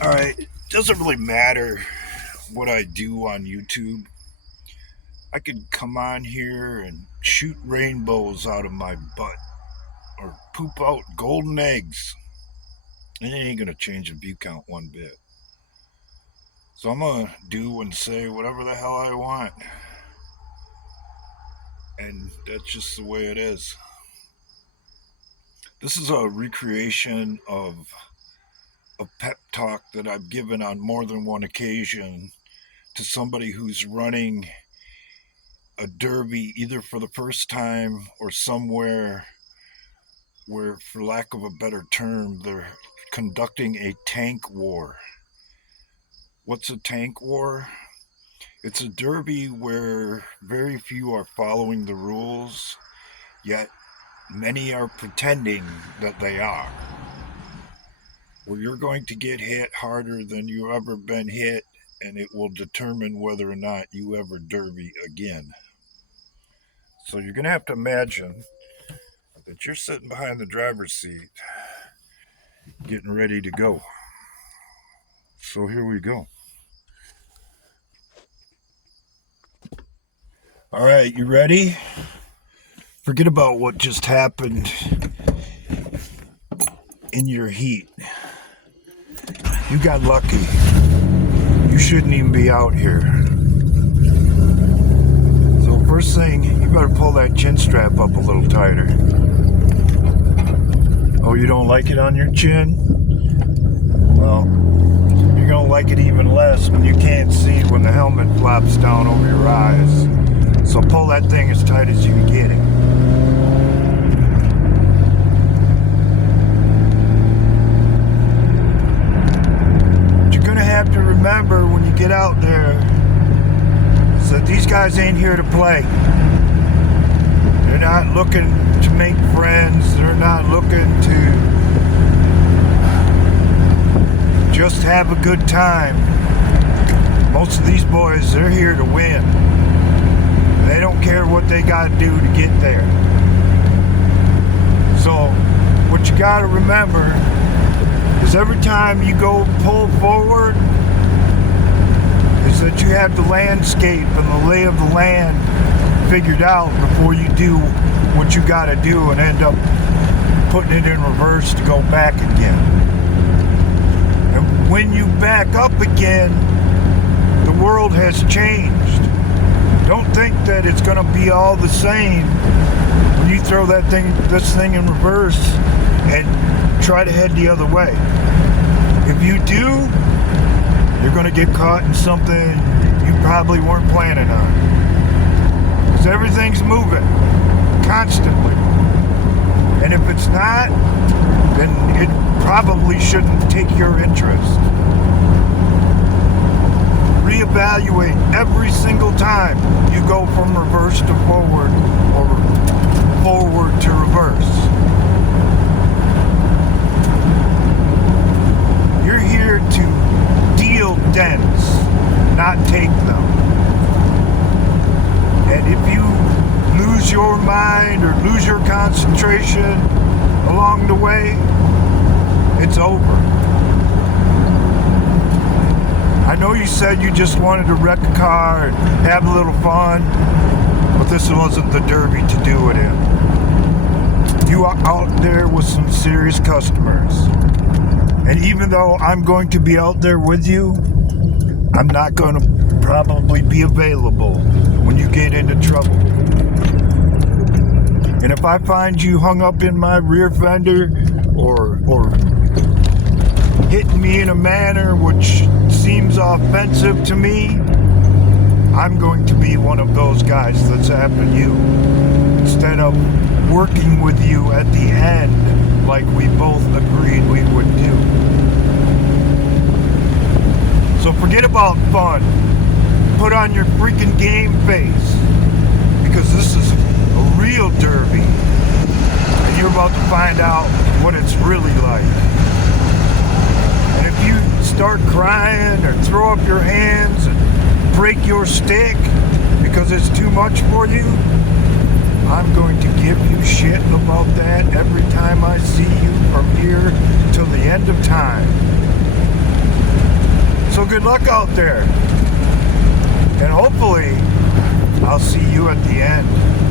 Alright, doesn't really matter what I do on YouTube. I could come on here and shoot rainbows out of my butt or poop out golden eggs. And it ain't gonna change the view count one bit. So I'm gonna do and say whatever the hell I want. And that's just the way it is. This is a recreation of a pep talk that I've given on more than one occasion to somebody who's running a derby either for the first time or somewhere where, for lack of a better term, they're conducting a tank war. What's a tank war? It's a derby where very few are following the rules, yet many are pretending that they are. Where you're going to get hit harder than you've ever been hit, and it will determine whether or not you ever derby again. So you're going to have to imagine that you're sitting behind the driver's seat, getting ready to go. So here we go. All right, you ready? Forget about what just happened in your heat. You got lucky. You shouldn't even be out here. So first thing, you better pull that chin strap up a little tighter. Oh, you don't like it on your chin? Well, you're gonna like it even less when you can't see when the helmet flops down over your eyes. So pull that thing as tight as you can get it. What you're gonna have to remember when you get out there is that these guys ain't here to play. They're not looking to make friends. They're not looking to just have a good time. Most of these boys, they're here to win. They don't care what they got to do to get there. So what you got to remember is every time you go pull forward is that you have the landscape and the lay of the land figured out before you do what you got to do and end up putting it in reverse to go back again. And when you back up again, the world has changed. Don't think that it's going to be all the same when you throw this thing in reverse and try to head the other way. If you do, you're going to get caught in something you probably weren't planning on. Because everything's moving constantly. And if it's not, then it probably shouldn't take your interest. Reevaluate every single time you go from reverse to forward or forward to reverse. You're here to deal dents, not take them. And if you lose your mind or lose your concentration along the way, it's over. I know you said you just wanted to wreck a car and have a little fun, but this wasn't the derby to do it in. You are out there with some serious customers. And even though I'm going to be out there with you, I'm not going to probably be available when you get into trouble. And if I find you hung up in my rear fender or hitting me in a manner which seems offensive to me, I'm going to be one of those guys that's after you instead of working with you at the end like we both agreed we would do. So forget about fun. Put on your freaking game face, because this is a real derby and you're about to find out what it's really like. And if you start crying or throw up your hands and break your stick because it's too much for you, I'm going to give you shit about that every time I see you from here till the end of time. So good luck out there. And hopefully, I'll see you at the end.